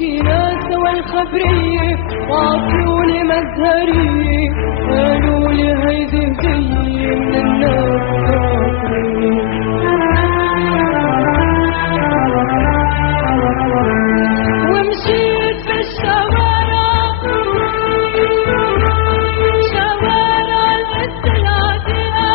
كينا سوا الخبرية وعطيوني مزهرية، قالوا لي هيدي هدية من الناطرين. ومشيت بالشوارع شوارع السلاطينة،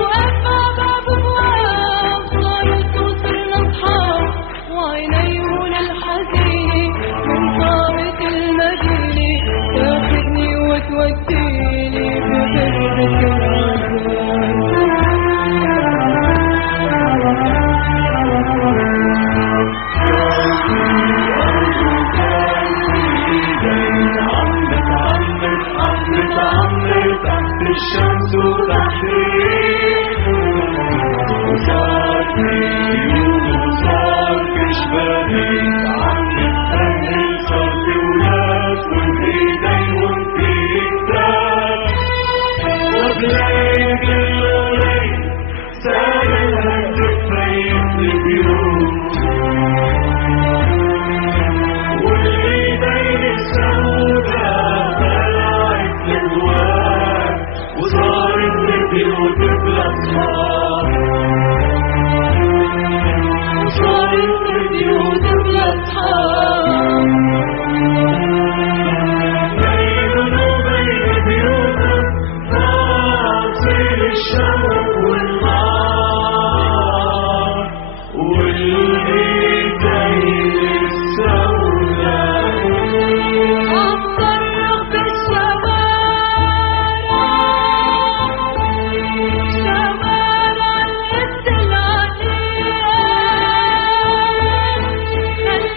وقفا باب ابواب صارت وصرنا اصحاب، وعينيهن الحزينة من طابة المدينة تاخدني وتوديني بغربة العذاب. تحت الشمس وتحت وصار في يوم وصار في شبابيك، عم نتأهل صار في ولاد وبإيديهم في كتاب. وبليل كله ليل سال الهدف فيت البيوت، والإيدين السوداء طلعت للواد، وصارت البيوت بلا أصحاب، وصارت البيوت بلا أصحاب. بين وبين بيوتهم فاصل الشوق والنار، والإيدين السوداء عم صرخ بالشوارع شوارع السلاطين،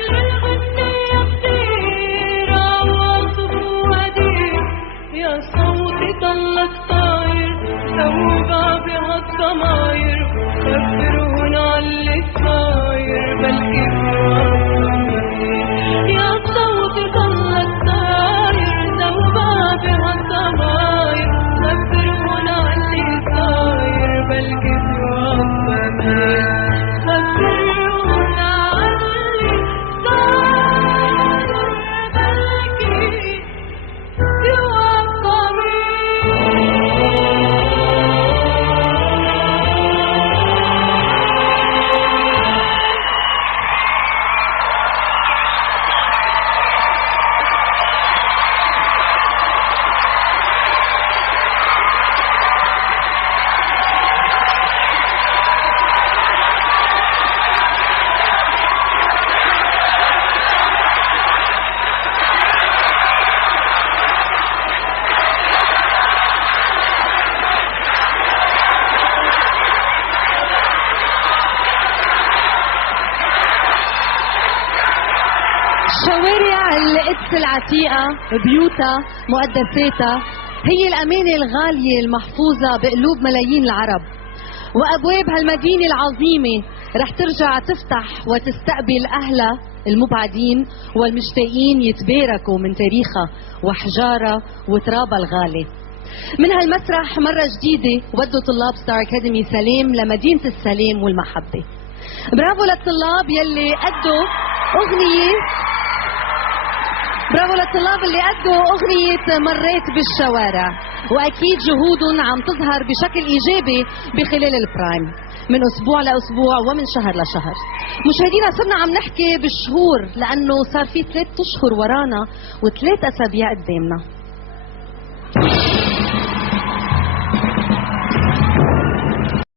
خلوا الغنية كتير عواصف ووديع، يا صوتي ضلك طاير ثوبة بهالضماير، خبرهن عاللي صاير بلكي بوصلني، يا صوتي ضلك طاير ثوبة بهالضماير، خبرهن عاللي صاير بلكي بوصلني، خبرهن عاللي صاير بلكي بوصلني. شوارع القدس العتيقة بيوتها مقدساتها هي الأمانة الغالية المحفوظة بقلوب ملايين العرب، وأبواب هالمدينة العظيمة رح ترجع تفتح وتستقبل أهلها المبعدين والمشتاقين يتباركوا من تاريخها وحجارها وترابها الغالي. من هالمسرح مرة جديدة ودوا طلاب ستار أكاديمي سلام لمدينة السلام والمحبة. برافو للطلاب يلي أدوا أغنية، برافو للطلاب اللي أدوا أغنية مريت بالشوارع، وأكيد جهودهم عم تظهر بشكل إيجابي بخلال البرايم من أسبوع لأسبوع ومن شهر لشهر. مشاهدينا صرنا عم نحكي بالشهور لأنه صار في 3 أشهر ورانا و3 أسابيع قدامنا.